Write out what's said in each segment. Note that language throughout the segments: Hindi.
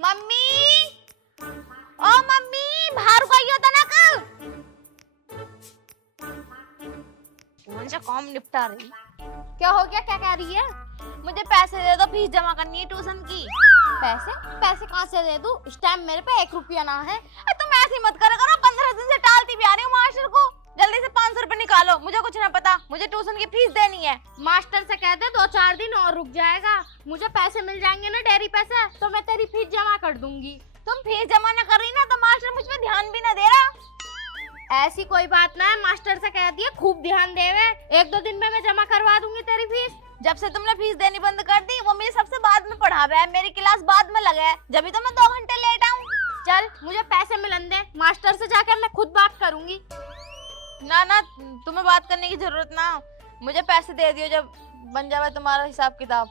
मम्मी, ओ मम्मी, बाहर को आई होता ना कल। कौन सा काम निपटा रही? क्या हो गया? क्या कह रही है? मुझे पैसे दे दो, फीस जमा करनी है ट्यूशन की। पैसे? पैसे कहाँ से दे दूं? इस टाइम मेरे पे 1 रुपया ना है। तुम ऐसी मत करो, 15 दिन से टालती भी आ रही हूँ मास्टर को। जल्दी से 500 रुपए निकालो, मुझे कुछ ना पता, मुझे ट्यूशन की फीस देनी है। मास्टर से कह दे 2-4 दिन और रुक जाएगा, मुझे पैसे मिल जाएंगे ना डेयरी पैसे, तो मैं तेरी फीस जमा कर दूंगी। तुम फीस जमा ना कर रही ना तो मास्टर मुझ पे ध्यान भी ना दे रहा। ऐसी कोई बात ना है, मास्टर से कह दिए खूब ध्यान देवे, 1-2 दिन में मैं जमा करवा दूंगी तेरी फीस। जब से तुमने फीस देनी बंद कर दी, वो मुझे सबसे बाद में पढ़ावे है, मेरी क्लास बाद में लगे है, जब तो मैं 2 घंटे लेट आऊं। चल मुझे पैसे मिलन दे, मास्टर से जाकर मैं खुद बात करूंगी। ना ना, तुम्हें बात करने की जरूरत ना, मुझे पैसे दे दियो जब बन जाए तुम्हारा हिसाब किताब।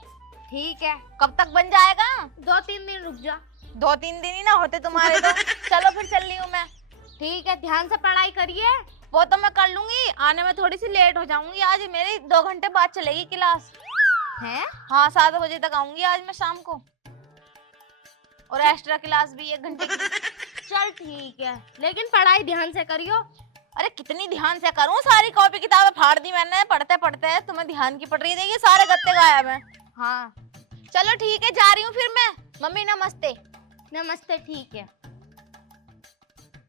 ठीक है, कब तक बन जाएगा? 2-3 दिन रुक जा। 2-3 दिन ही ना होते तुम्हारे तो। चलो फिर चल रही हूँ मैं। ठीक है, ध्यान से पढ़ाई करिए। वो तो मैं कर लूंगी, आने में थोड़ी सी लेट हो जाऊंगी, आज मेरी 2 घंटे बाद चलेगी क्लास है। हाँ, 7 बजे तक आऊंगी आज मैं शाम को, और एक्स्ट्रा क्लास भी 1 घंटे की। चल ठीक है, लेकिन पढ़ाई ध्यान से करियो। अरे कितनी ध्यान से करूं, सारी कॉपी किताबें फाड़ दी मैंने पढ़ते पढ़ते। तुम्हें ध्यान की पड़ रही है, सारे गत्ते गायब हैं। हाँ चलो ठीक है, जा रही हूँ फिर मैं। मम्मी नमस्ते। नमस्ते। ठीक है,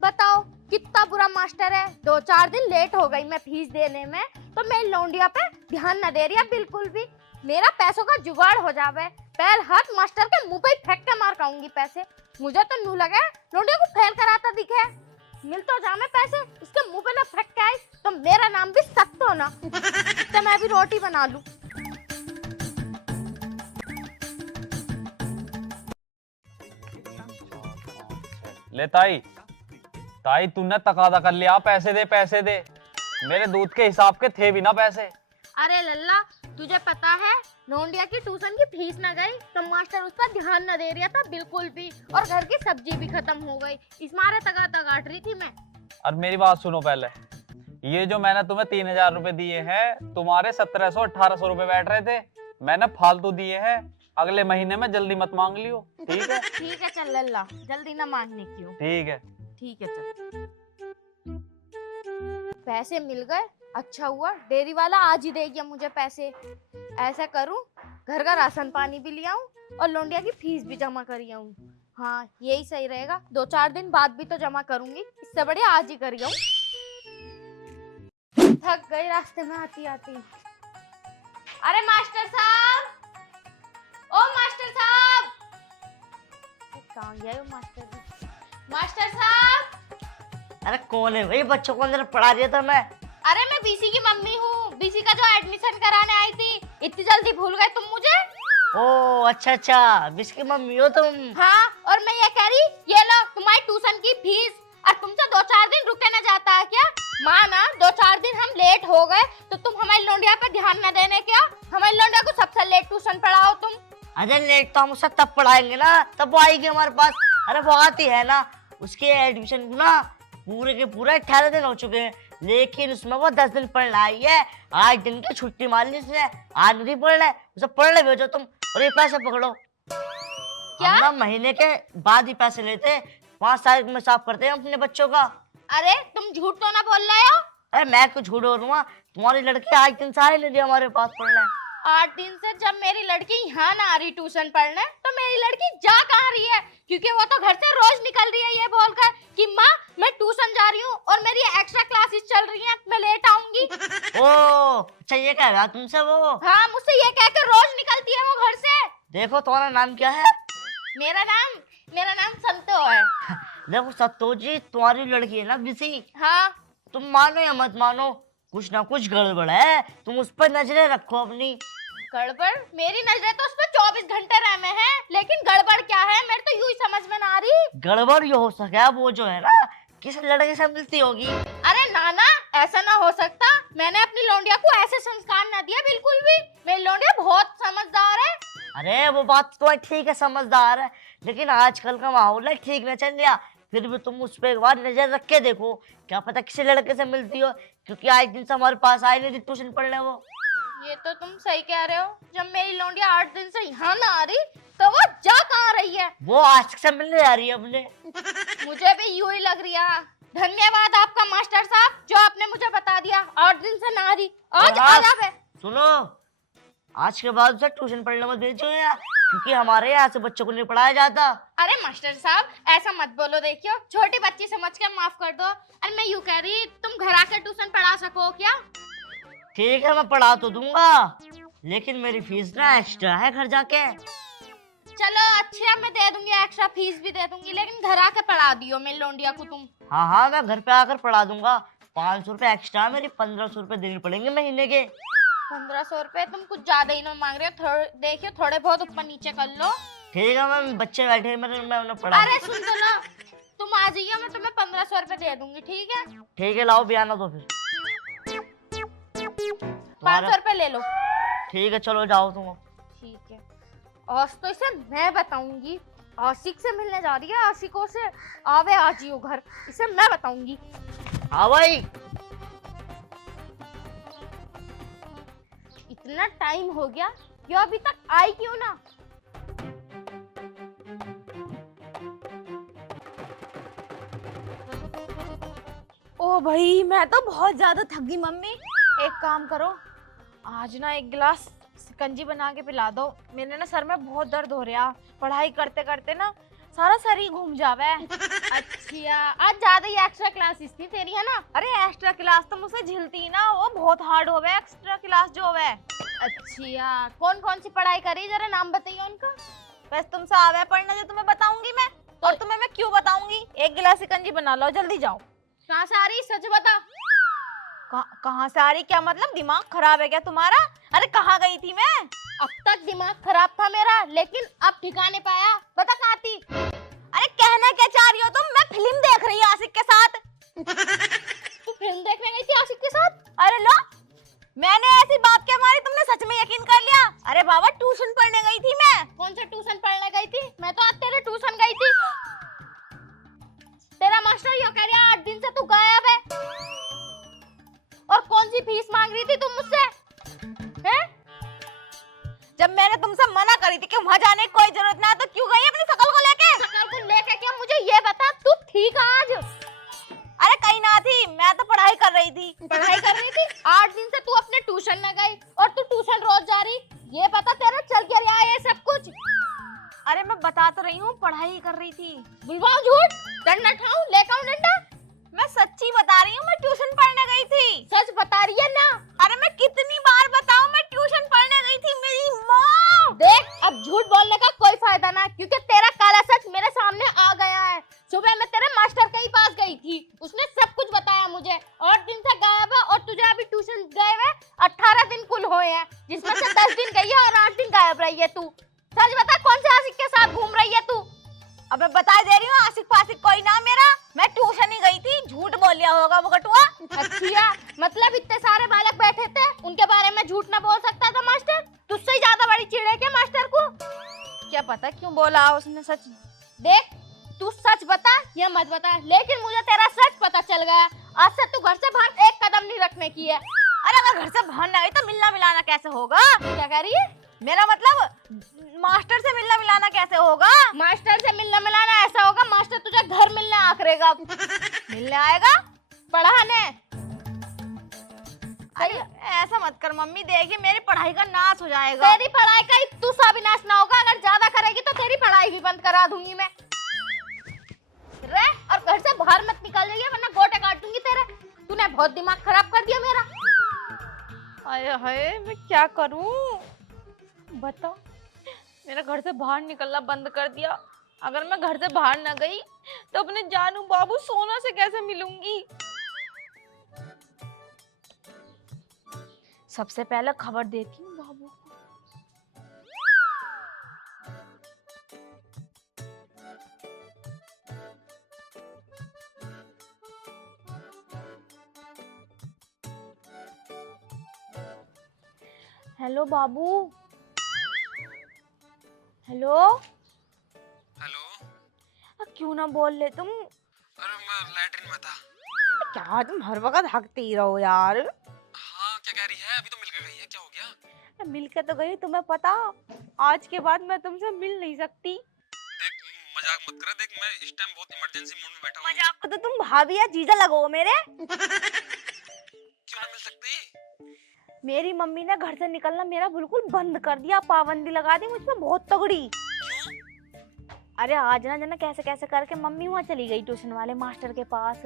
बताओ कितना बुरा मास्टर है, 2-4 दिन लेट हो गई मैं फीस देने में, तो मैं लौंडिया पे ध्यान न दे रही है बिल्कुल भी। मेरा पैसों का जुगाड़ हो जावे, पहल हाथ मास्टर के मुंह पे फेंक के मार खाऊंगी पैसे। मुझे तो नू लगे लौंडिया को फेल कराता दिखे, मिल तो जा मैं पैसे, इसके मुंह पे ना फेंक के आई तो मेरा नाम भी सख्त हो ना। तो मैं भी रोटी बना लूं। ले ताई, ताई तूने तकादा कर लिया, पैसे दे पैसे दे, मेरे दूध के हिसाब के थे भी ना पैसे। अरे लल्ला, तुझे पता है लौंडिया की ट्यूशन की फीस न गई तो मास्टर उस पर ध्यान न दे रहा था बिल्कुल भी, और घर की सब्जी भी खत्म हो गई, इस मारे तगादा काट रही थी मैं। और मेरी बात सुनो पहले, ये जो मैंने तुम्हें 3000 रुपए दिए हैं, तुम्हारे 1700-1800 रुपए बैठ रहे थे, मैंने फालतू दिए हैं, अगले महीने में जल्दी मत मांग लियो, ठीक है? ठीक है चल लल्ला, जल्दी ना मांगने की हो। ठीक है। ठीक है चल। पैसे मिल गए, अच्छा हुआ, डेयरी वाला आज ही दे गया मुझे पैसे। ऐसा करूं, घर का राशन पानी भी ले आऊं और लौंडिया की फीस भी जमा कर आऊं। हाँ यही सही रहेगा, 2-4 दिन बाद भी तो जमा करूंगी, इससे बढ़िया आज ही कर आऊं। थक गई रास्ते में आती आती। अरे मास्टर साहब, ओ मास्टर साहब, कहाँ गया वो मास्टर जी? मास्टर साहब। अरे कौन है भाई? बच्चों को अंदर पढ़ा दिया था मैं। अरे मैं बीसी की मम्मी हूँ, बीसी का जो एडमिशन कराने आई थी, इतनी जल्दी भूल गए तुम मुझे? ओ अच्छा अच्छा, बिस्की मम्मी हो तुम? हाँ, और मैं ये कह रही, ये लो तुम्हारी ट्यूशन की फीस, और तुमसे 2-4 दिन रुके ना जाता है क्या? माँ ना 2-4 दिन हम लेट हो गए तो तुम हमारी लौंडिया पे ध्यान न देने क्या? हमारी लौंडिया को सबसे लेट ट्यूशन पढ़ाओ तुम। अरे लेट तो हम उससे तब पढ़ाएंगे ना, तब वो आएगी हमारे पास। अरे वो आती है ना, उसके एडमिशन को ना पूरे के पूरे 18 दिन हो चुके हैं, लेकिन उसमें वो 10 दिन पढ़ने आई है। 8 दिन की छुट्टी मार ली उसने, आज नहीं पढ़ना है, उसे पढ़ने भेजो तुम, और ये पैसे पकड़ो। क्या? हम ना महीने के बाद ही पैसे लेते हैं, 5 तारीख में साफ करते हैं अपने बच्चों का। अरे तुम झूठ तो ना बोल रहे हो? अरे मैं कुछ झूठ बोल रहा हूँ? तुम्हारी लड़की 8 दिन से आई नहीं हमारे पास पढ़ना है। 8 दिन से जब मेरी लड़की यहाँ ना आ रही ट्यूशन पढ़ने, तो मेरी लड़की जा कहाँ रही है? क्योंकि वो तो घर से रोज निकल रही है ये बोलकर कि माँ मैं ट्यूशन जा रही हूँ और मेरी एक्स्ट्रा क्लासेस चल रही हैं, मैं लेट आऊंगी। ओ अच्छा, ये कह रहा तुमसे वो? हाँ, मुझसे ये कह के रोज निकलती है वो घर से। देखो तुम्हारा नाम क्या है? मेरा नाम संतो है। देखो सत्तो जी, तुम्हारी लड़की है ना बिसी, हाँ। तुम मानो या मत मानो, कुछ ना कुछ गड़बड़ है, तुम उस पर नजरें रखो अपनी। गड़बड़? मेरी नजरें तो उस पर 24 घंटे रहने हैं, लेकिन गड़बड़ क्या है मेरे तो यूं ही समझ में ना आ रही। गड़बड़ ये हो सके वो जो है ना किस लड़के से मिलती होगी। अरे नाना, ऐसा ना हो सकता, मैंने अपनी लौंडिया को ऐसे संस्कार ना दिया बिल्कुल भी, मेरी लौंडिया बहुत समझदार है। अरे वो बात तो ठीक है, समझदार है, लेकिन आजकल का माहौल है ठीक न चल रहा, फिर भी तुम उस पर एक बार नजर रख के देखो, क्या पता किसी लड़के से मिलती हो, क्योंकि आज दिन से हमारे पास आई नहीं थी ट्यूशन पढ़ने वो। ये तो तुम सही कह रहे हो, जब मेरी लौंडिया 8 दिन से यहाँ ना आ रही, तो वो जा कहाँ रही है? वो आशिक से मिलने जा रही है अपने। मुझे भी यूं ही लग रही है। धन्यवाद आपका मास्टर साहब जो आपने मुझे बता दिया। 8 दिन से ना रही, आज और आ जावे। सुनो, आज के बाद उसे ट्यूशन पढ़ने मत भेजो यार, क्योंकि हमारे यहाँ से बच्चों को नहीं पढ़ाया जाता। अरे मास्टर साहब ऐसा मत बोलो, देखियो छोटी बच्ची समझ के माफ कर दो। अरे मैं यूं कह रही, तुम घर आके ट्यूशन पढ़ा सको क्या? ठीक है, मैं पढ़ा तो दूंगा, लेकिन मेरी फीस ना एक्स्ट्रा है घर जाके। चलो अच्छा, मैं दे दूंगी, एक्स्ट्रा फीस भी दे दूंगी, लेकिन घर आके पढ़ा दियो मेरी लौंडिया को तुम। हाँ हाँ, मैं घर पे आकर पढ़ा दूंगा। 500 रुपए एक्स्ट्रा, मेरी 1500 रुपए देने पड़ेंगे महीने के। 1500 रुपए तुम कुछ ज्यादा ही ना मांग रहे हो। देखियो थोड़े बहुत ऊपर नीचे कर लो। ठीक है मैम, बच्चे बैठे हैं, मैं उन्हें पढ़ा। अरे सुन तो लो, तुम आ जाइए, मैं तुम्हें 1500 रुपए दे दूंगी, ठीक है? ठीक है, लाओ भी आना तो फिर 500 रुपए ले लो। ठीक है, चलो जाओ तुम। ठीक है, आज तो इसे मैं बताऊंगी। आशिक से मिलने जा रही है, आशिकों से। आवे आज ही घर, इसे मैं बताऊंगी। हाँ भाई। इतना टाइम हो गया, ये अभी तक आई क्यों ना? ओ भाई मैं तो बहुत ज्यादा थक गई मम्मी। एक काम करो, आज ना एक गिलास शिकंजी बना के पिला दो। मेरे ना सर में बहुत दर्द हो रहा, पढ़ाई करते करते ना सारा सर ही घूम जावे। अच्छा, आज ज्यादा ही एक्स्ट्रा क्लासेस थी तेरी, है ना? अरे एक्स्ट्रा क्लास तो मुझसे झिलती ना, वो बहुत हार्ड होवे एक्स्ट्रा क्लास जो होवे। अच्छा, कौन कौन सी पढ़ाई करी, जरा नाम बताइए उनका। बस तुमसे आवे पढ़ने जो तुम्हें बताऊंगी मैं, और तुम्हें मैं क्यों बताऊंगी। एक गिलास शिकंजी बना लो, जल्दी जाओ। कहाँ से आ रही, सच बता। कहाँ से आ रही, क्या मतलब दिमाग खराब है क्या तुम्हारा? अरे कहाँ गई थी मैं? अब तक दिमाग खराब था मेरा, लेकिन अब ठिकाने पाया। बता कहाँ थी? अरे कहना क्या चाह रही हो तुम? मैं फिल्म देख रही हूँ आशिक के साथ। तू फिल्म देखने गई थी आशिक के साथ? अरे लो, मैंने ऐसी बात के मारी तुमने सच में यकीन कर लिया? अरे बाबा ट्यूशन पढ़ने गई थी मैं। कौन सा ट्यूशन पढ़ने गई थी? मैं तो आज तेरे ट्यूशन गई थी। तेरा मास्टर ये कह रहा 8 दिन से तू गायब है। और कौन सी फीस मांग रही थी तुम मुझसे? हैं? जब मैंने तुमसे मना करी थी कि वहाँ जाने की कोई जरूरत ना है, तो क्यों गई अपनी शकल को लेके? शकल को लेके क्या? मुझे ये बता, तू ठीक आज? अरे कहीं ना थी, मैं तो पढ़ाई कर रही थी। पढ़ाई कर रही थी? 8 दिन से तू अपने ट्यूशन न गई, और तू ट्यूशन रोज जा रही। ये बता तेरा चल क्या रहा है ये सब कुछ? अरे मैं बता तो रही हूँ, पढ़ाई कर रही थी। बुलवाओ झूठ, डंडा ठाऊं, लेकर आऊं डंडा? मैं सच्ची बता रही हूँ, मैं ट्यूशन पढ़ने गई थी। सच बता रही है ना? अरे मैं कितनी बार बताऊं, मैं ट्यूशन पढ़ने गई थी। मेरी माँ देख, अब झूठ बोलने का कोई फायदा ना, क्योंकि तेरा काला सच मेरे सामने आ गया है। सुबह मैं तेरे मास्टर के ही पास गई थी, उसने सब कुछ बताया मुझे। 8 दिन से गायब है, और तुझे अभी ट्यूशन गए हुए 18 दिन कुल हुए हैं, जिसमें से 10 दिन गई है और 8 दिन गायब रही है तू। सच बता, कौन से आशिक के साथ घूम रही है तू? अब मैं बता दे रही हूँ, आशिक पासिक कोई ना मेरा। मैं ट्यूशन ही गई थी, झूठ बोल लिया होगा वो कटुआ। अच्छा, मतलब इतने सारे बालक बैठे थे, उनके बारे में झूठ ना बोल सकता था मास्टर? तुझसे ज्यादा बड़ी चिढ़ है क्या मास्टर को? क्या पता क्यों बोला उसने सच। देख, तू सच बता या मत बता, लेकिन मुझे तेरा सच पता चल गया। आज से तू घर से बाहर एक कदम नहीं रखने की है। अरे अगर घर से बाहर ना गई तो मिलना मिलाना कैसे होगा? क्या कह रही है? मेरा मतलब मास्टर से मिलना मिलाना कैसे होगा? मास्टर से मिलना मिलाना ऐसा होगा, मास्टर तुझे घर मिलने आकरेगा। मिलने आएगा पढ़ाने। अरे ऐसा मत कर मम्मी, देखिए मेरी पढ़ाई का नाश हो जाएगा। तेरी पढ़ाई का ही तू सा विनाश ना होगा, अगर ज्यादा करेगी तो तेरी पढ़ाई भी बंद करा दूंगी मैं। रे, और घर से बाहर मत निकल जाइए, वरना गोटे काट दूंगी तेरे। तूने बहुत दिमाग खराब कर दिया मेरा। हाय हाय, मैं क्या करूं? बताओ, मेरा घर से बाहर निकलना बंद कर दिया। अगर मैं घर से बाहर ना गई तो अपने जानू बाबू सोना से कैसे मिलूंगी? सबसे पहले खबर देती हूँ बाबू को। हेलो बाबू। हेलो। हेलो। क्यों ना बोल ले तुम? अरे मैं लैट्रिन में था। क्या तुम हर वक्त हकते ही रहो यार। हाँ, क्या कह रही है? अभी तो मिल के गई है, क्या हो गया? मिल के तो गई, तुम्हें पता आज के बाद मैं तुमसे मिल नहीं सकती। देख मजाक मत कर, देख मैं इस टाइम बहुत इमरजेंसी मूड में बैठा हूँ। मजाक को तो तुम भाभी या जीजा लगो मेरे। क्यों ना मिल सकती? मेरी मम्मी ने घर से निकलना मेरा बिल्कुल बंद कर दिया, पाबंदी लगा दी मुझ पे बहुत तगड़ी। अरे आज ना जना कैसे कैसे करके मम्मी वहाँ चली गई ट्यूशन वाले मास्टर के पास,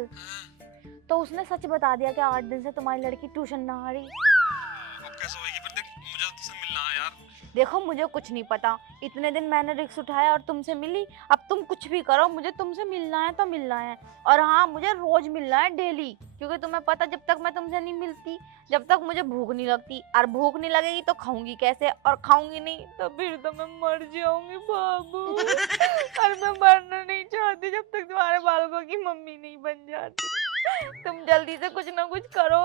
तो उसने सच बता दिया कि 8 दिन से तुम्हारी लड़की ट्यूशन ना आ रही। अब कैसे होएगी फिर? देख मुझे तो तुझसे मिलना है यार। देखो मुझे कुछ नहीं पता, इतने दिन मैंने रिस्क उठाया और तुमसे मिली, अब तुम कुछ भी करो मुझे तुमसे मिलना है तो मिलना है। और हाँ मुझे रोज मिलना है, डेली, क्योंकि तुम्हें पता जब तक मैं तुमसे नहीं मिलती जब तक मुझे भूख नहीं लगती, और भूख नहीं लगेगी तो खाऊंगी कैसे, और खाऊंगी नहीं तो फिर तो मैं मर जाऊंगी बाबू। और मैं मरना नहीं चाहती जब तक तुम्हारे बालकों की मम्मी नहीं बन जाती। तुम जल्दी से कुछ ना कुछ करो।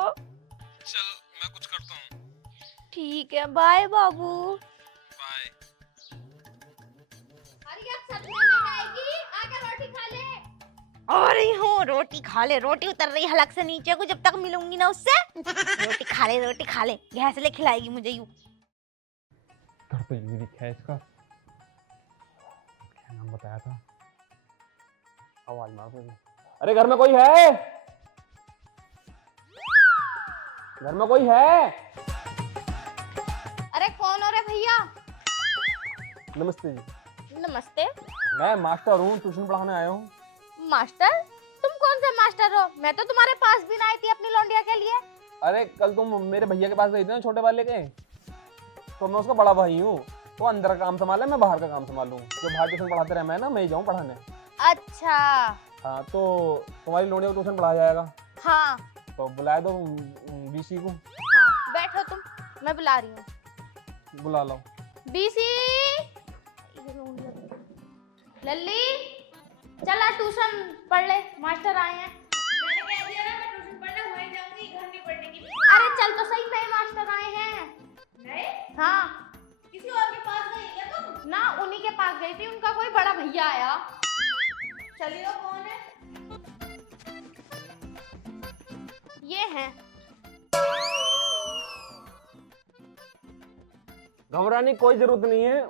चल मैं कुछ करता हूँ। ठीक है, बाय बाबू। बाय। अरे अब सब्जी नहीं आएगी, आके रोटी खा ले। और हूँ रोटी खा ले, रोटी उतर रही हलक से नीचे को, जब तक मिलूंगी ना उससे। रोटी खा ले, रोटी खा ले, गैस ले खिलाएगी मुझे यूं। घर पे यूं लिखा है इसका, क्या नाम बताया था? आवाज मार दो। अरे घर में कोई है? घर में कोई है? अरे कौन हो रे भैया? नमस्ते जी, नमस्ते। मैं मास्टर हूँ, ट्यूशन पढ़ाने आया हूँ। मास्टर? तुम कौन से मास्टर हो? मैं तो तुम्हारे पास भी ना आई थी अपनी लौंडिया के लिए। अरे कल तुम मेरे भैया के पास गई थी ना, छोटे वाले के, तो मैं उसका बड़ा भाई हूँ। तो अंदर का काम संभाले, मैं बाहर का काम संभालूं। जो बाहर ट्यूशन पढ़ाते रहे मैं ना, मैं ही जाऊँ पढ़ाने। अच्छा। हाँ तो तुम्हारी लोनिया को ट्यूशन पढ़ाया जाएगा, हाँ तो बुलाए दो बीसी को। हाँ, बैठो तुम, मैं बुला रही हूँ। बुला लो। बीसी, लल्ली, चला ट्यूशन पढ़ ले, मास्टर आए हैं। मैंने कह दिया ना मैं ट्यूशन पढ़ने वहीं जाऊंगी, घर नहीं पढ़ने की। अरे चल तो सही, नए मास्टर आए हैं। नहीं, हाँ किसी और के पास गई क्या तुम? ना, उन्हीं के पास गई थी, उनका कोई बड़ा भैया आया। चलिए कौन है? ये हैं। घबराने की कोई जरूरत नहीं है।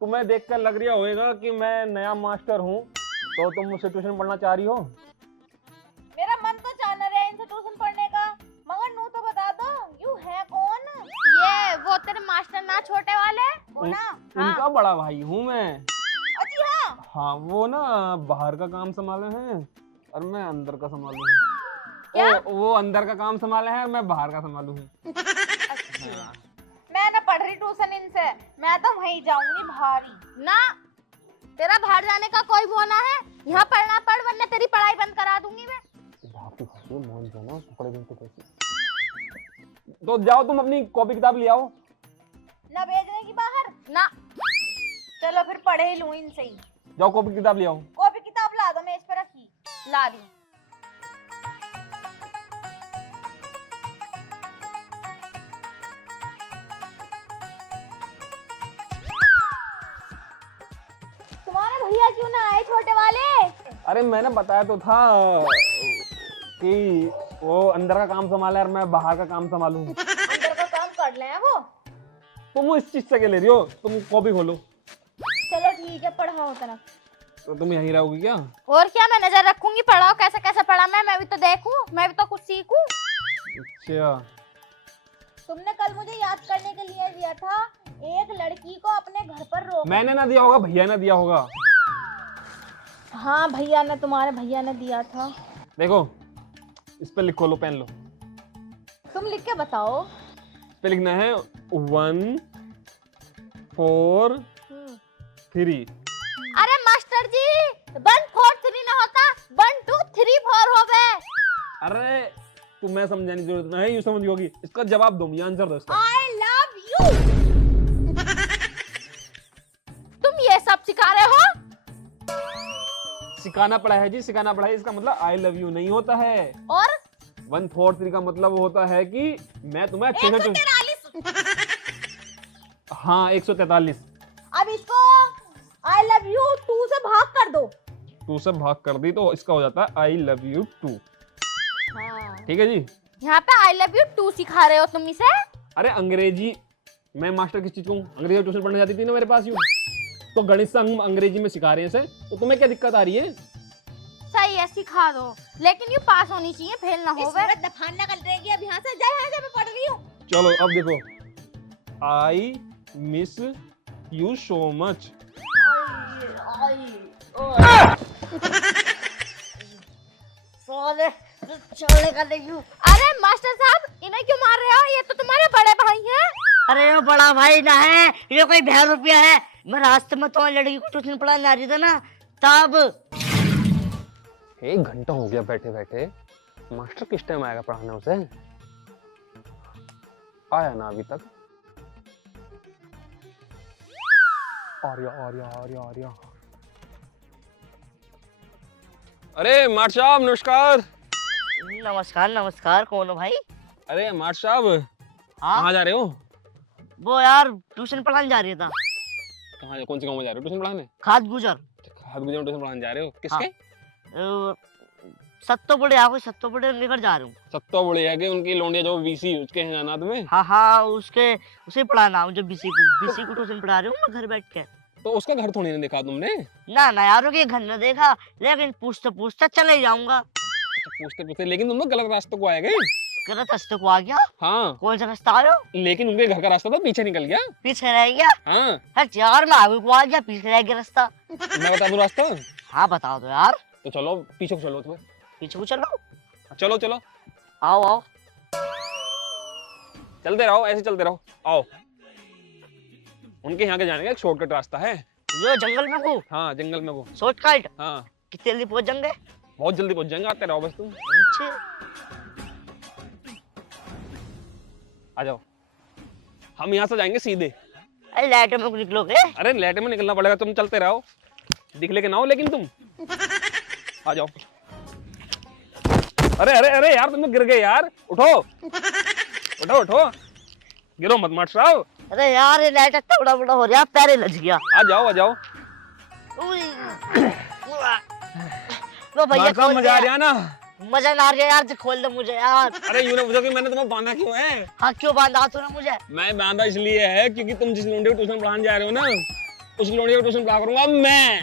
तुम्हें देखकर लग रहा होगा कि मैं नया मास्टर हूँ, तो तुम मुझसे ट्यूशन पढ़ना चाह रही हो। मेरा मन तो चाह ना रहा है इनसे ट्यूशन पढ़ने का, मगर नू तो बता दो यू है कौन? ये वो तेरे मास्टर ना, छोटे वाले वो ना। उनका बड़ा भाई हूँ मैं। अच्छा हाँ। हाँ वो ना बाहर का काम संभाले हैं और मैं अंदर का संभालू हूँ। क्या? वो अंदर का काम संभाले हैं, मैं बाहर का संभालू हूँ। हाँ। मैं ना पढ़ रही ट्यूशन इनसे, मैं तो वहीं जाऊंगी भारी। ना, तेरा बाहर जाने का कोई वो ना है, यहाँ पढ़ना पढ़, वरना तेरी पढ़ाई बंद करा दूंगी मैं। तो जाओ तुम अपनी कॉपी किताब ले आओ। ना भेजने की बाहर, ना, चलो फिर पढ़े ही लूं इनसे ही। जाओ कॉपी किताब ले आओ। कॉपी किताब ला दो, मेज पे रखी। ला दी। तुम्हारे भैया क्यों ना आए छोटे वाले? अरे मैंने बताया तो था कि वो अंदर का काम संभाले और मैं बाहर का काम संभालूं। अंदर का काम कर ले हैं वो। तुम इस चीज से क्या ले रही हो? तुम कॉपी खोलो। चलो ठीक है, पढ़ाओ तरफ। तो तुम यहीं रहोगी क्या? और क्या, मैं नजर रखूंगी, पढ़ाओ कैसे कैसे पढ़ा मैं भी तो देखूं, मैं भी तो कुछ सीखूं। अच्छा, तुमने कल मुझे याद करने के लिए दिया था, एक लड़की को अपने घर पर रोक। मैंने ना दिया होगा, भैया ने दिया होगा। हाँ भैया ने, तुम्हारे भैया ने दिया था। देखो इस पे लिखो, लो पेन लो। तुम लिख के बताओ। इस पे लिखना है 1 4 3। अरे मास्टर जी, 1 4 3 ना होता, 1 2 3 4 हो गए। अरे तुम्हें समझाने की जरूरत नहीं, यूं समझ होगी। इसका जवाब दो, मुझे आंसर दो इसका। I love you। तुम ये सब सिखा रहे हो? सिखाना पड़ा है जी, सिखाना पड़ा है। इसका मतलब आई लव यू नहीं होता है। और 1 4 3 का मतलब होता है कि मैं तुम्हें अच्छे से 143। हाँ 143। अब इसको आई लव यू 2 से भाग कर दो। 2 से भाग कर दी तो इसका हो जाता है आई लव यू 2। हाँ। ठीक है जी। यहाँ पे आई लव यू 2 सिखा रहे हो तुम इसे? अरे अंग्रेजी मैं मास्टर किस चीज को हूँ? अंग्रेजी ट्यूशन पढ़ने जाती थी ना मेरे पास यूँ, तो गणित से हम अंग्रेजी में सिखा रहे हैं इसे, तो तुम्हें क्या दिक्कत आ रही है? सही है, सिखा दो, लेकिन ये पास होनी चाहिए, फेल ना हो गए। दफान कर देगी अब यहाँ से, जा यहाँ से, मैं पढ़ रही हूँ। चलो अब देखो, I miss you so much. चलने का नहीं हूँ। अरे मास्टर साहब, इन्हें क्यों मार रहे हो? ये तो तुम्हारे बड़े भाई हैं। अरे वो बड़ा भाई ना है, ये कोई 1000 है। मैं रास्ते में तो लड़की को ट्यूशन पढ़ाने आ रही था ना, तब। 1 घंटा हो गया बैठे बैठे, मास्टर किस टाइम आएगा पढ़ाने उसे? आया ना अभी तक। आर्या आर्या आर्या आर्या। अरे मास्टर साहब नमस्कार। नमस्कार नमस्कार, कौन हो भाई? अरे मास्टर साहब हाँ कहाँ जा रहे हो? वो यार ट्यूशन पढ़ाने जा रही था। कहाँ, कौन से गाँव में जा रहे हो ट्यूशन पढ़ाने? खाद गुजर। खाद गुजर में ट्यूशन पढ़ाने जा रहे हो? किसके? सत्तो बड़े आ कोई सत्तो बड़े लेकर जा रहा हूँ। सत्तो बड़े है कि उनकी लोंडिया जो बीसी उसके हैं जाना तुम्हें? हाँ हाँ, उसके उसे पढ़ाना मुझे, बीसी को ट्यूशन पढ़ा रही हूँ मैं घर बैठ के। तो उसका घर थोड़ी नहीं देखा तुमने? ना ना यार, के घर न देखा, लेकिन पूछते पूछते चले जाऊंगा। अच्छा पूछते पूछते, लेकिन तुम लोग गलत रास्ते को आए गए। गलत रास्ते को आ गया? हाँ। कौन सा रास्ता आ रहा हो? लेकिन उनके घर का रास्ता तो पीछे निकल गया। पीछे रह गया? हाँ। हट यार, मैं आगे को आ गया, पीछे रह गया रास्ता। मैं बता दूं रास्ता? हाँ बता दो यार। तो चलो पीछे को चलो तुम्हें। पीछे को चलो। चलो चलो आओ आओ। चलते रहो, ऐसे चलते रहो, आओ। उनके यहाँ के जाने का एक शॉर्टकट रास्ता है। यो जंगल में को? हाँ जंगल में को। शॉर्टकट? हाँ। कितने जल्दी पहुंच जाएंगे? बहुत जल्दी पहुंच जाएंगे, आते रहो बस तुम। अच्छे। आ जाओ, हम यहाँ से जाएंगे सीधे। अरे लाइट में निकलोगे? अरे लेट में निकलना पड़ेगा, तुम चलते रहो, दिख लेके ना हो लेकिन तुम। आ जाओ। अरे अरे अरे यार तुम गिर गए यार, उठो उठो उठो, गिरो मत मास्टर साहब। अरे यार ये लाइट इतना बड़ा बड़ा हो रहा है, पैरे लग गया। आ जाओ आ जाओ। वो भैया खोल मजा आ रहा ना? मजा ना आ रहा यार, खोल दे मुझे यार। अरे यूं ना पूछो कि मैंने तुम्हें बांधा क्यों है। हाँ क्यों बांधा तूने मुझे? मैं बांधा इसलिए है क्योंकि तुम जिस लोंडे को ट्यूशन पढ़ाने जा रहे हो ना, उस लोंडे को ट्यूशन पढ़ा करूंगा मैं।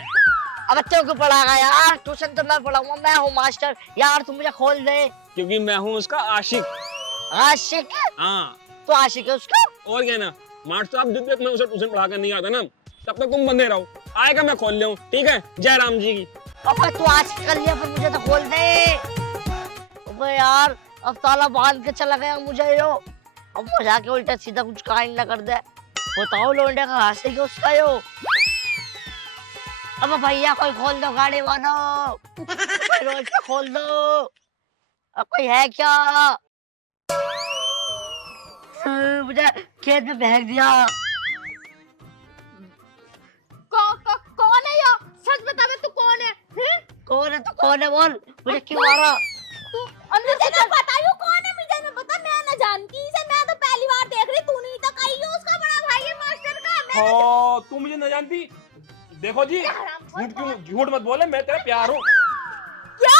अब बच्चों को पढ़ागा यार, ट्यूशन तो मैं पढ़ाऊंगा, मैं हूँ मास्टर यार, तू मुझे खोल दे। क्योंकि मैं हूँ उसका आशिक। आशिक? हाँ। तो आशिक है उसका? और क्या ना मास्टर साहब, जब तक मैं उसे ट्यूशन पढ़ा कर नहीं आता ना, तब तक तुम बंदे रहो, आएगा मैं खोल लूँ, ठीक है? जय राम जी की। अब तू आशिक कर लिया, फिर मुझे तो खोल दे। अबे यार अब ताला बांध के चला गया मुझे यो, अब मजा के उल्टा सीधा कुछ कांड ना कर दे। बताओ लोंडे का आशिक है उसका यो। अब भैया कोई खोल दो, गाड़ी वालों रोड पे खोल दो, अब कोई है क्या? मुझे खेत में फेंक दिया। कौन है ये? सच बता बे, तू कौन है? कौन है? तो कौन है बोल, मुझे क्यों मारा? तू अंदर से चल। बताइयो कौन है, मुझे ना पता, मैं ना जानती इसे, मैं तो पहली बार देख रही, तू नहीं तो कही हो उसका बड़ा भाई है मास्टर का। मैं ओ, तू मुझे न जानती? देखो जी, झूठ मत बोले, मैं तेरा प्यार हूँ। क्या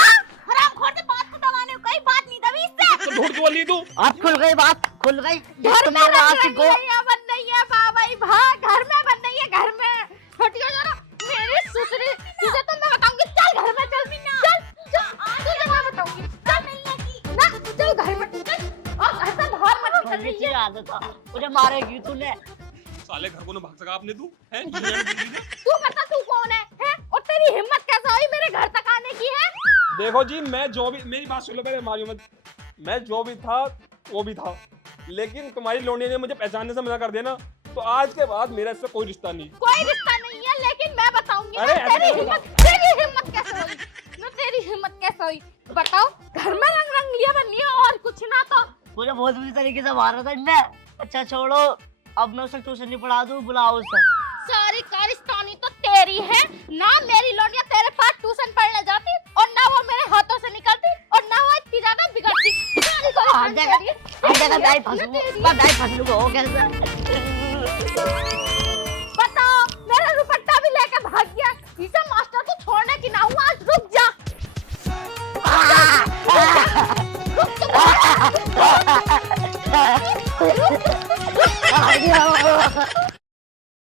हरामखोर से बात को दबाने को कहीं बात नहीं दबी इससे। तो झूठ क्यों बोल रही तू? अब खुल गई बात, खुल गई। घर में तुम्हारे आशिक हो। बन नहीं है बाबाई भाग, घर में बन नहीं है, घर में हटियो जरा मेरी सुसरी, तुझे तो मैं बताऊंगी, चल घर में चल। मीना चल चल, तुझे मैं बताऊंगी, चल मिलने की ना, चल घर में चल, और घर से बाहर मत निकल रही है। आदत था, मुझे मारेगी तूने। साले घर को ना भाग सका आपने तू, हैं? तू बता तू कौन है, हैं? और तेरी हिम्मत कैसे हुई मेरे घर तक आने की है? देखो जी, मैं जो भी, मेरी बात सुन लो पहले, मारियो मत। मैं जो भी था वो भी था, लेकिन तुम्हारी लोंडी ने मुझे पहचानने से मना कर दिया ना, तो आज के बाद मेरा इससे कोई रिश्ता नहीं। कोई रिश्ता नहीं है, लेकिन मैं बताऊंगी अरे, ना, तेरी हिम्मत कैसे हुई, ना तेरी हिम्मत कैसे हुई, बताओ। घर में रंग लिया बनी है और कुछ ना, तो मुझे बहुत बुरी तरीके से मारा था इनने। अच्छा छोड़ो, अब मैं उसे ट्यूशन नहीं पढ़ा दूं, बुलाओ उसे। सारी कारस्तानी तो तेरी है ना, मेरी लोनिया तेरे पास ट्यूशन पढ़ने जाती और ना वो मेरे हाथों से निकलती और ना वो इतनी ज्यादा बिगड़ती। आ जाएगा, मैं फंस लूंगा, हो कैसे?